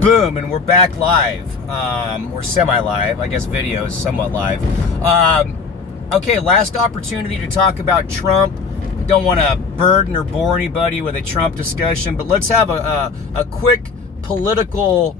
Boom, and we're back live. We're semi-live. I guess video is somewhat live. Okay, last opportunity to talk about Trump. Don't want to burden or bore anybody with a Trump discussion, but let's have a quick political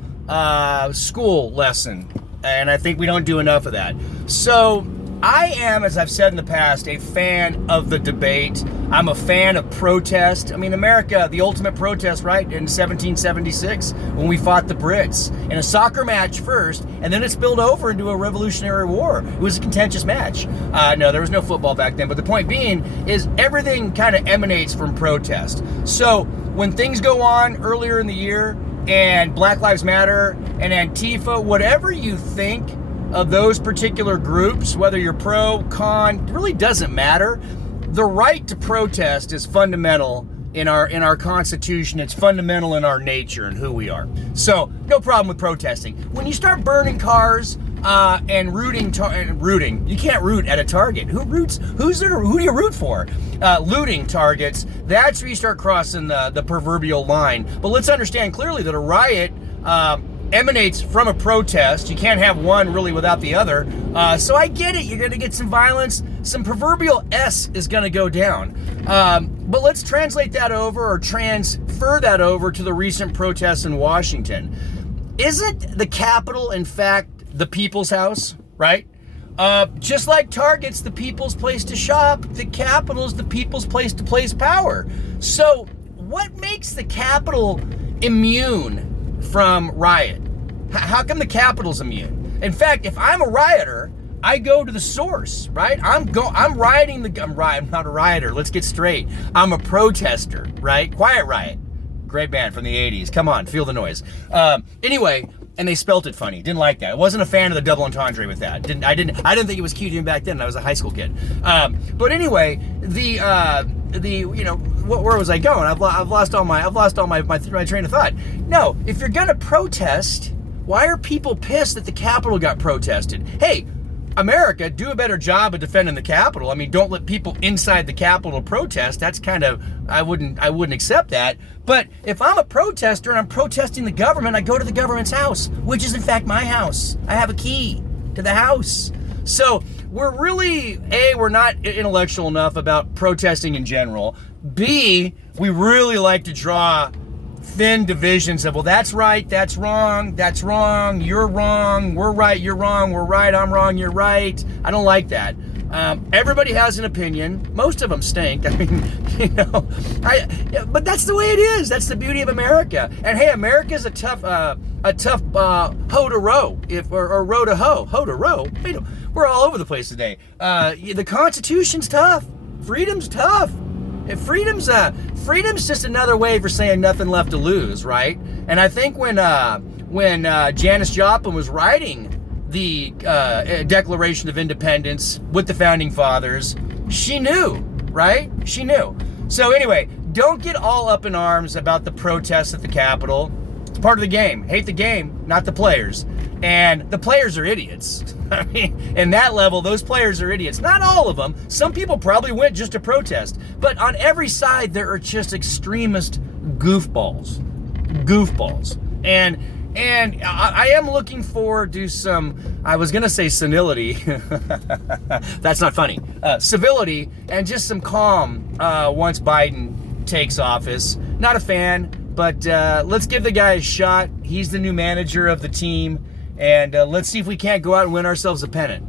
school lesson. And I think we don't do enough of that. So I am, as I've said in the past, a fan of the debate. I'm a fan of protest. I mean, America, the ultimate protest, right? In 1776, when we fought the Brits in a soccer match first, and then it spilled over into a Revolutionary War. It was a contentious match. No, there was no football back then. But the point being is everything kind of emanates from protest. So when things go on earlier in the year, and Black Lives Matter and Antifa, whatever you think of those particular groups, whether you're pro, con, it really doesn't matter. The right to protest is fundamental in our Constitution. It's fundamental in our nature and who we are. So no problem with protesting. When you start burning cars and rooting, you can't root at a target. Who roots? Who do you root for? Looting targets. That's where you start crossing the proverbial line. But let's understand clearly that a riot emanates from a protest. You can't have one really without the other. So I get it. You're going to get some violence. Some proverbial S is going to go down. But let's translate that over or transfer that over to the recent protests in Washington. Isn't the Capitol, in fact, the people's house, right? Just like Target's the people's place to shop, the Capitol's the people's place to place power. So what makes the Capitol immune from riot? How come the Capitol's immune? In fact, if I'm a rioter, I go to the source, right? I'm not a rioter. Let's get straight. I'm a protester, right? Quiet Riot. Great band from the 80s. Come on, feel the noise. Anyway, and they spelt it funny. Didn't like that. I wasn't a fan of the double entendre with that. I didn't think it was cute even back then. I was a high school kid. But anyway, where was I going? I've lost all my train of thought. No, if you're gonna protest, why are people pissed that the Capitol got protested? Hey, America, do a better job of defending the Capitol. I mean, don't let people inside the Capitol protest. That's kind of, I wouldn't accept that. But if I'm a protester and I'm protesting the government, I go to the government's house, which is in fact my house. I have a key to the house. So we're really, A, we're not intellectual enough about protesting in general. B, we really like to draw thin divisions of, well, that's right, that's wrong, you're wrong, we're right, you're wrong, we're right, I'm wrong, you're right. I don't like that. Everybody has an opinion. Most of them stink. I mean, but that's the way it is. That's the beauty of America. And hey, America's a tough hoe to row, or row to hoe to row. We're all over the place today. The Constitution's tough. Freedom's tough. Freedom's just another way for saying nothing left to lose, right? And I think when Janis Joplin was writing the Declaration of Independence with the Founding Fathers, she knew, right? She knew. So anyway, don't get all up in arms about the protests at the Capitol. It's part of the game. Hate the game, not the players. And the players are idiots. I mean, in that level, those players are idiots. Not all of them. Some people probably went just to protest. But on every side, there are just extremist goofballs. And I am looking forward to some, I was going to say senility. That's not funny. Civility and just some calm once Biden takes office. Not a fan, but let's give the guy a shot. He's the new manager of the team. And let's see if we can't go out and win ourselves a pennant.